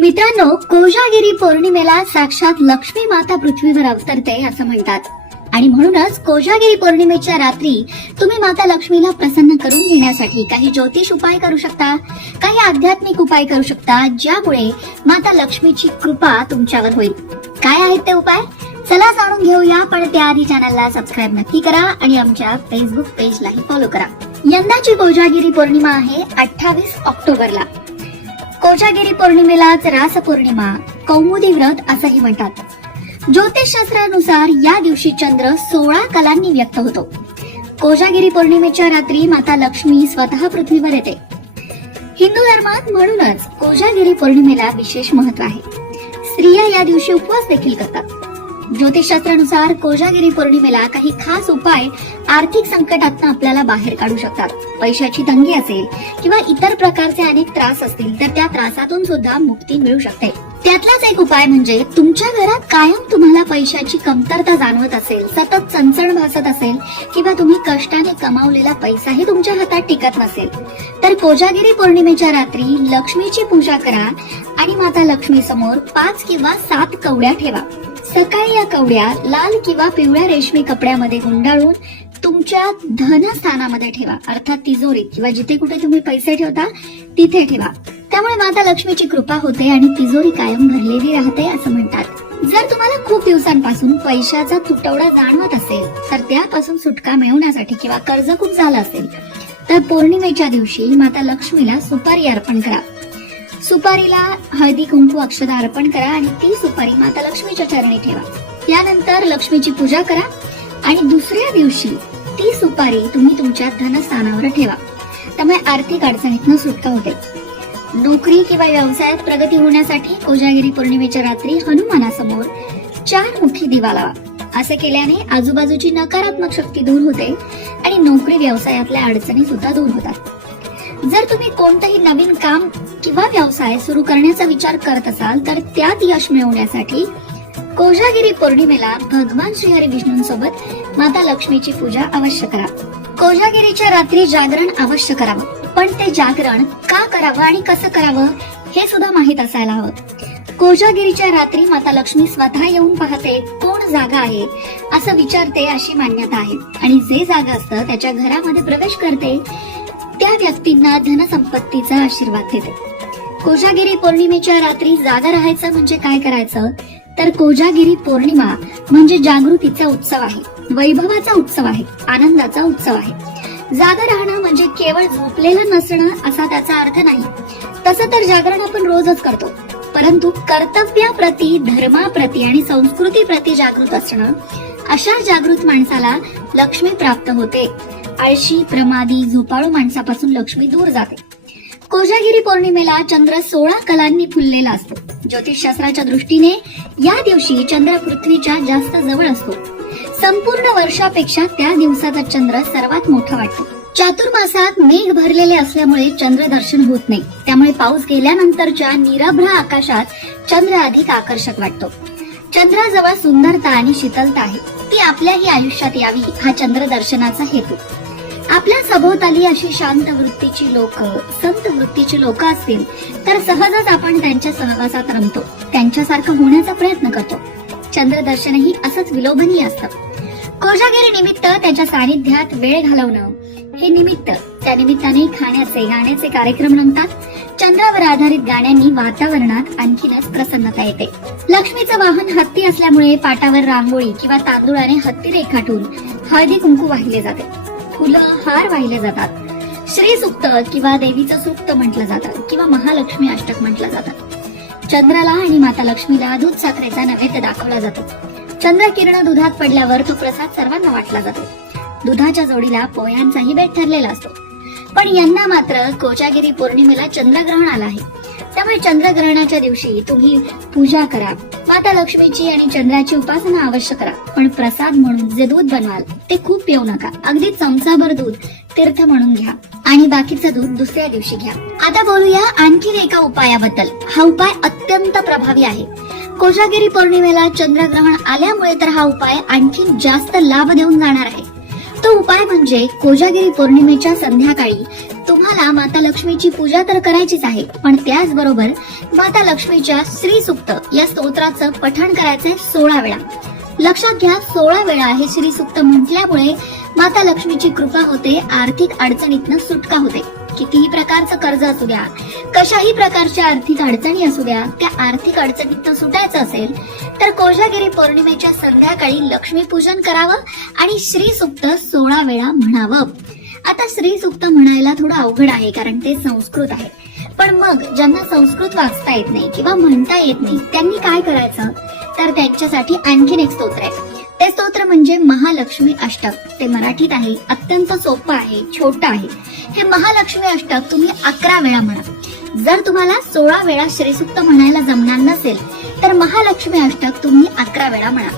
मित्रांनो, कोजागिरी पौर्णिमेला साक्षात लक्ष्मी माता पृथ्वीवर अवतरते असं म्हणतात आणि म्हणूनच कोजागिरी पौर्णिमेच्या रात्री तुम्ही माता लक्ष्मीला प्रसन्न करून घेण्यासाठी काही ज्योतिष उपाय करू शकता, काही आध्यात्मिक उपाय करू शकता, ज्यामुळे माता लक्ष्मीची कृपा तुमच्यावर होईल. काय आहेत ते उपाय? चला जाणून घेऊया, पण त्याआधी चॅनलला सबस्क्राईब नक्की करा आणि आमच्या फेसबुक पेजलाही फॉलो करा. यंदाची कोजागिरी पौर्णिमा आहे 28 ऑक्टोबरला. कोजागिरी पौर्णिमेलाच रास पौर्णिमा, कौमुदी व्रत असंही म्हणतात. ज्योतिषशास्त्रानुसार या दिवशी चंद्र 16 कलांनी व्यक्त होतो. कोजागिरी पौर्णिमेच्या रात्री माता लक्ष्मी स्वतः पृथ्वीवर येते. हिंदू धर्मात म्हणूनच कोजागिरी पौर्णिमेला विशेष महत्व आहे. स्त्रिया या दिवशी उपवास देखील करतात. ज्योतिषशास्त्रानुसार कोजागिरी पौर्णिमेला काही खास उपाय आर्थिक संकटातून आपल्याला बाहेर काढू शकतात. पैशाची तंगी असेल किंवा इतर प्रकारचे अनेक त्रास असतील तर त्या त्रासातून सुद्धा मुक्ती मिळू शकते. त्यातलाच एक उपाय म्हणजे तुमच्या घरात कायम तुम्हाला पैशाची कमतरता जाणवत असेल, सतत चणचण भासत असेल किंवा तुम्ही कष्टाने कमावलेला पैसाही तुमच्या हातात टिकत नसेल तर कोजागिरी पौर्णिमेच्या रात्री लक्ष्मीची पूजा करा आणि माता लक्ष्मी समोर 5 किंवा 7 कवड्या ठेवा. सकाळी या कवड्या लाल किंवा पिवळ्या रेशमी कपड्यामध्ये गुंडाळून तुमच्या धनस्थानामध्ये ठेवा, अर्थात तिजोरीत किंवा जिथे कुठे तुम्ही पैसे ठेवता तिथे ठेवा. त्यामुळे माता लक्ष्मीची कृपा होते आणि तिजोरी कायम भरलेली राहते असं म्हणतात. जर तुम्हाला खूप दिवसांपासून पैशाचा तुटवडा जाणवत असेल तर त्यापासून सुटका मिळवण्यासाठी किंवा कर्ज खूप झालं असेल तर पौर्णिमेच्या दिवशी माता लक्ष्मीला सुपारी अर्पण करा. सुपारीला हळदी कुंकू अक्षता अर्पण करा आणि ती सुपारी माता लक्ष्मीच्या चरणी ठेवा. त्यानंतर लक्ष्मीची पूजा करा आणि दुसऱ्या दिवशी ती सुपारी तुम्ही तुमच्या धनस्थानावर ठेवा. त्यामुळे आर्थिक अडचणीतून सुटका होते. नोकरी किंवा व्यवसायात प्रगती होण्यासाठी कोजागिरी पौर्णिमेच्या रात्री हनुमानासमोर 4 मुखी दिवा लावा. असे केल्याने आजूबाजूची नकारात्मक शक्ती दूर होते आणि नोकरी व्यवसायातल्या अडचणी सुद्धा दूर होतात. जर तुम्ही कोणतंही नवीन काम किंवा व्यवसाय सुरू करण्याचा विचार करत असाल तर त्यात यश मिळवण्यासाठी कोजागिरी पौर्णिमेला भगवान श्रीहरी विष्णूंसोबत माता लक्ष्मीची पूजा अवश्य करा. कोजागिरीच्या रात्री जागरण अवश्य करावं, पण ते जागरण का करावं आणि कसं करावं हे सुद्धा माहित असायला हवं. कोजागिरीच्या रात्री माता लक्ष्मी स्वतः येऊन पाहते कोण जागा आहे असं विचारते अशी मान्यता आहे आणि जे जागा असतं त्याच्या घरामध्ये प्रवेश करते त्या व्यक्तींना धनसंपत्तीचा आशीर्वाद देते. कोजागिरी पौर्णिमेच्या रात्री जागा राहायचं म्हणजे काय करायचं तर कोजागिरी पौर्णिमा म्हणजे जागृतीचा उत्सव आहे, वैभवाचा उत्सव आहे, आनंदाचा उत्सव आहे. जागा राहणं म्हणजे केवळ झोपलेलं नसणं असा त्याचा अर्थ नाही. तसं तर जागरण आपण रोजच करतो, परंतु कर्तव्याप्रती, धर्माप्रती आणि संस्कृतीप्रती जागृत असणं, अशा जागृत माणसाला लक्ष्मी प्राप्त होते. आळशी, प्रमादी, झोपाळू माणसापासून लक्ष्मी दूर जाते. कोजागिरी पौर्णिमेला चंद्र 16 कलांनी फुललेला असतो. ज्योतिषशास्त्राच्या दृष्टीने या दिवशी चंद्र पृथ्वीच्या जास्त जवळ असतो. संपूर्ण वर्षापेक्षा त्या दिवसाचा चंद्र सर्वात मोठा वाटतो. चातुर्मासात मेघ भरलेले असल्यामुळे चंद्र दर्शन होत नाही. त्यामुळे पाऊस गेल्यानंतरच्या निरभ्र आकाशात चंद्र अधिक आकर्षक वाटतो. चंद्राजवळ सुंदरता आणि शीतलता आहे, ती आपल्याही आयुष्यात यावी हा चंद्र दर्शनाचा हेतू. आपल्या सभोवताली अशी शांत वृत्तीची लोक, संत वृत्तीची लोक असतील तर सहजच आपण त्यांच्या सहवासात रमतो, त्यांच्यासारखं होण्याचा प्रयत्न करतो. चंद्रदर्शनही असंच विलोभनीय असतं. कोजागिरी निमित्त त्याच्या सानिध्यात वेळ घालवणं हे निमित्त, त्या निमित्ताने खाण्याचे, गाण्याचे कार्यक्रम रंगतात. चंद्रावर आधारित गाण्यांनी वातावरणात आणखीनच प्रसन्नता येते. लक्ष्मीचं वाहन हत्ती असल्यामुळे पाटावर रांगोळी किंवा तांदुळाने हत्ती रेखाटून हळदी कुंकू वाहिले जाते, फुलं, हार वाहिले जातात. श्री सुक्त किंवा देवीचं सुक्त म्हटलं जातं किंवा महालक्ष्मी अष्टक म्हटलं जातं. चंद्राला आणि माता लक्ष्मीला दूध साखरेचा नैवेद्य दाखवला जातो. चंद्र किरण दुधात पडल्यावर तो प्रसाद सर्वांना वाटला जातो. दुधाच्या जोडीला पोह्यांचाही बेत ठरलेला असतो. पण यंदा मात्र कोजागिरी पौर्णिमेला चंद्रग्रहण आलं आहे. त्यामुळे चंद्रग्रहणाच्या दिवशी तुम्ही पूजा करा, माता लक्ष्मीची आणि चंद्राची उपासना अवश्य करा. पण प्रसाद म्हणून जे दूध बनवाल ते खूप पिऊ नका. अगदी चमचाभर दूध तीर्थ म्हणून घ्या आणि बाकीचं दूध दुसऱ्या दिवशी घ्या. आता बोलूया आणखी एका उपायाबद्दल. हा उपाय अत्यंत प्रभावी आहे. कोजागिरी पौर्णिमेला चंद्रग्रहण आल्यामुळे तर हा उपाय आणखी जास्त लाभ देऊन जाणार आहे. तो उपाय म्हणजे कोजागिरी पौर्णिमेच्या संध्याकाळी तुम्हाला तुम्हाला माता लक्ष्मीची पूजा तर करायचीच आहे, पण त्याचबरोबर माता लक्ष्मीच्या श्री सुक्त या स्तोत्राचं पठण करायचंय 16 वेळा. लक्षात घ्या, 16 वेळा हे श्री सुक्त म्हटल्यामुळे माता लक्ष्मीची कृपा होते, आर्थिक अडचणीतनं सुटका होते. कितीही प्रकारचं कर्ज असू द्या, कशाही प्रकारच्या आर्थिक अडचणी असू द्या, त्या आर्थिक अडचणीतनं सुटायचं असेल तर कोजागिरी पौर्णिमेच्या संध्याकाळी लक्ष्मी पूजन करावं आणि श्री सुक्त 16 वेळा म्हणावं. आता श्री सुक्त म्हणायला थोडं अवघड आहे, कारण ते संस्कृत आहे. पण मग ज्यांना संस्कृत वाचता येत नाही किंवा म्हणता येत नाही, त्यांनी काय करायचं, तर त्यांच्यासाठी आणखीन एक स्तोत्र आहे. ते स्तोत्र म्हणजे महालक्ष्मी अष्टक. ते मराठीत आहे, अत्यंत सोपं आहे, छोटं आहे. हे महालक्ष्मी अष्टक तुम्ही 11 वेळा म्हणा. जर तुम्हाला 16 वेळा श्रीसुक्त म्हणायला जमणार नसेल तर महालक्ष्मी अष्टक तुम्ही 11 वेळा म्हणा.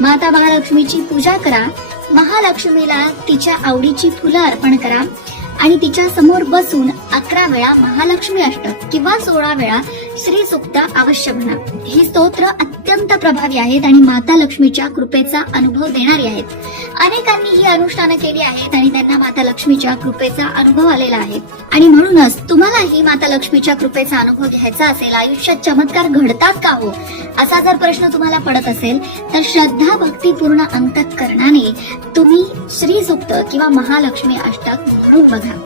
माता महालक्ष्मीची पूजा करा, महालक्ष्मीला तिच्या आवडीची फुलं अर्पण करा आणि तिच्या समोर बसून 11 वेळा महालक्ष्मी अष्टक किंवा 16 वेळा श्री सुक्त अवश्य म्हणा. ही स्तोत्र अत्यंत प्रभावी आहेत आणि माता लक्ष्मीच्या कृपेचा अनुभव देणारी आहेत. अनेकांनी ही अनुष्ठानं केली आहेत आणि त्यांना माता लक्ष्मीच्या कृपेचा अनुभव आलेला आहे. आणि म्हणूनच तुम्हालाही माता लक्ष्मीच्या कृपेचा अनुभव घ्यायचा असेल, आयुष्यात चमत्कार घडतात का हो, असा जर प्रश्न तुम्हाला पडत असेल तर श्रद्धा भक्तीपूर्ण अंतःकरणाने तुम्ही श्री सुक्त किंवा महालक्ष्मी अष्टक म्हणून बघा.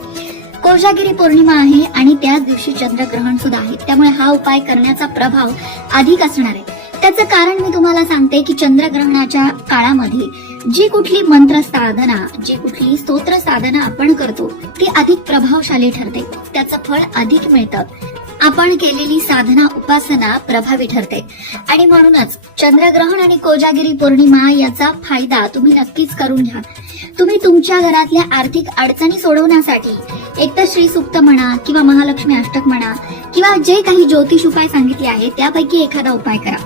कोजागिरी पौर्णिमा आहे आणि त्याच दिवशी चंद्रग्रहण सुद्धा आहे, त्यामुळे हा उपाय करण्याचा प्रभाव अधिक असणार आहे. त्याचं कारण मी तुम्हाला सांगते की चंद्रग्रहणाच्या काळामध्ये जी कुठली मंत्र साधना, जी कुठली स्तोत्र साधना आपण करतो ती अधिक प्रभावशाली ठरते, त्याचं फळ अधिक मिळतं. आपण केलेली साधना उपासना प्रभावी ठरते आणि म्हणूनच चंद्रग्रहण आणि कोजागिरी पौर्णिमा याचा फायदा तुम्ही नक्कीच करून घ्या. तुम्ही तुमच्या घरातल्या आर्थिक अडचणी सोडवण्यासाठी एकतर श्री सुक्त म्हणा किंवा महालक्ष्मी अष्टक म्हणा किंवा जे काही ज्योतिष उपाय सांगितले आहेत त्यापैकी एखादा उपाय करा.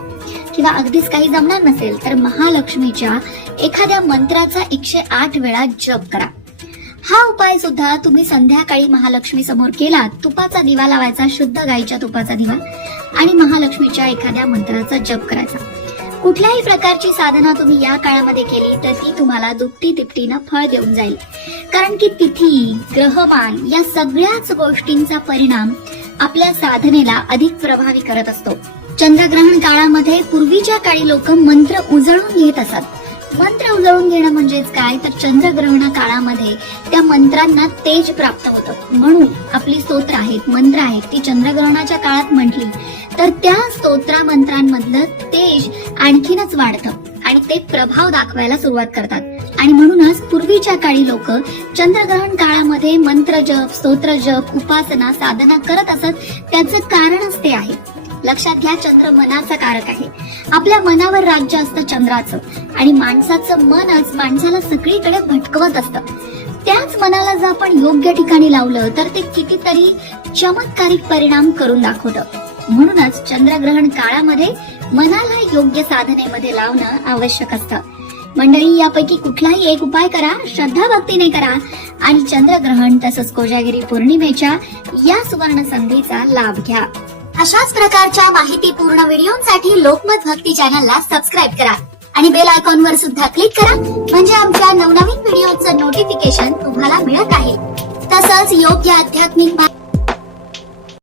किंवा अगदीच काही जमणार नसेल तर महालक्ष्मीच्या एखाद्या मंत्राचा 108 वेळा जप करा. हा उपाय सुद्धा तुम्ही संध्याकाळी महालक्ष्मी समोर केला, तुपाचा दिवा लावायचा, शुद्ध गाईच्या तुपाचा दिवा, आणि महालक्ष्मीच्या एखाद्या मंत्राचा जप करायचा. कुठल्याही प्रकारची साधना तुम्ही या काळामध्ये केली तर ती तुम्हाला दुपटी तिपटीनं फळ देऊन जाईल. कारण की तिथी, ग्रहमान या सगळ्याच गोष्टींचा परिणाम आपल्या साधनेला अधिक प्रभावी करत असतो. चंद्रग्रहण काळामध्ये पूर्वीच्या काळी लोक मंत्र उजळून घेत असत. मंत्र उजळून घेणं म्हणजेच काय, तर चंद्रग्रहण काळामध्ये त्या मंत्रांना तेज प्राप्त होतं. म्हणून आपली स्तोत्र आहेत, मंत्र आहेत, ती चंद्रग्रहणाच्या काळात म्हटली तर त्या स्तोत्रा मंत्रांमधलं तेज आणखीनच वाढतं आणि ते प्रभाव दाखवायला सुरुवात करतात. आणि म्हणूनच पूर्वीच्या काळी लोक चंद्रग्रहण काळामध्ये मंत्र जप, स्तोत्र जप, उपासना, साधना करत असत. त्याचं कारणच ते आहे. लक्षात घ्या, चंद्र मनाचा कारक आहे. आपल्या मनावर राज्य असतं चंद्राचं आणि माणसाचं मनच माणसाला सगळीकडे भटकवत असतं. त्याच मनाला जर आपण योग्य ठिकाणी लावलं तर ते कितीतरी चमत्कारिक परिणाम करून दाखवतं. म्हणूनच चंद्रग्रहण काळामध्ये मनाला योग्य साधनेमध्ये लावणं आवश्यक असतं. मंडळी, यापैकी कुठलाही एक उपाय करा, श्रद्धा भक्तीने करा आणि चंद्रग्रहण तसंच कोजागिरी पौर्णिमेच्या या सुवर्ण संधीचा लाभ घ्या. अशाच प्रकारच्या माहितीपूर्ण व्हिडिओसाठी लोकमत भक्ती चॅनलला सबस्क्राईब करा आणि बेल आयकॉनवर सुद्धा क्लिक करा, म्हणजे आमच्या नवनवीन व्हिडिओचं नोटिफिकेशन तुम्हाला मिळत आहे. तसंच योग्य आध्यात्मिक